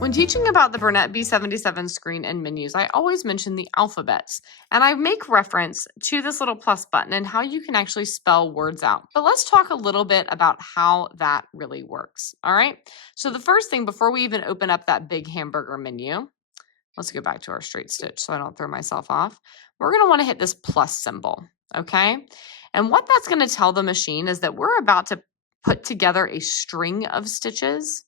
When teaching about the bernette b77 screen and menus, I always mention the alphabets, and I make reference to this little plus button and how you can actually spell words out. But let's talk a little bit about how that really works, all right? So the first thing, before we even open up that big hamburger menu, let's go back to our straight stitch so I don't throw myself off. We're gonna wanna hit this plus symbol, okay? And what that's gonna tell the machine is that we're about to put together a string of stitches,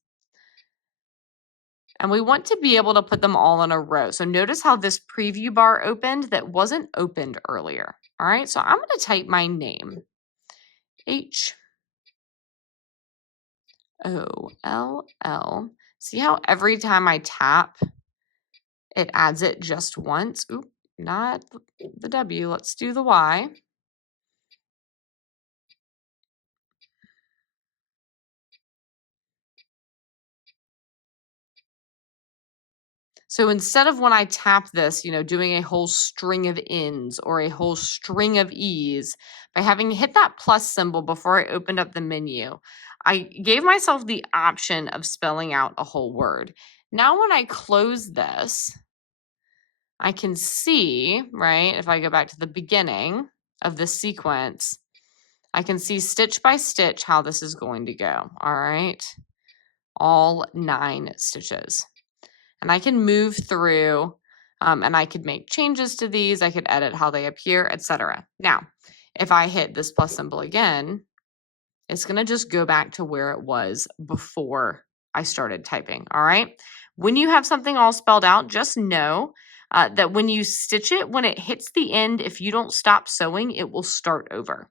and we want to be able to put them all in a row. So notice how this preview bar opened that wasn't opened earlier. All right, so I'm going to type my name, Holl. See how every time I tap, it adds it just once? Oop, not the W, let's do the Y. So instead of when I tap this, doing a whole string of N's or a whole string of E's, by having hit that plus symbol before I opened up the menu, I gave myself the option of spelling out a whole word. Now when I close this, I can see, right, if I go back to the beginning of the sequence, I can see stitch by stitch how this is going to go, all right? All 9 stitches. And I can move through and I could make changes to these. I could edit how they appear, etc. Now, if I hit this plus symbol again, it's going to just go back to where it was before I started typing. All right. When you have something all spelled out, just know that when you stitch it, when it hits the end, if you don't stop sewing, it will start over.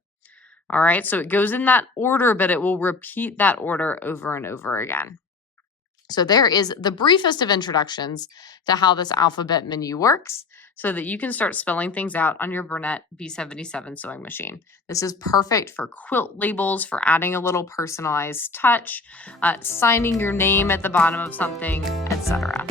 All right. So it goes in that order, but it will repeat that order over and over again. So there is the briefest of introductions to how this alphabet menu works so that you can start spelling things out on your bernette b77 sewing machine. This is perfect for quilt labels, for adding a little personalized touch, signing your name at the bottom of something, etc.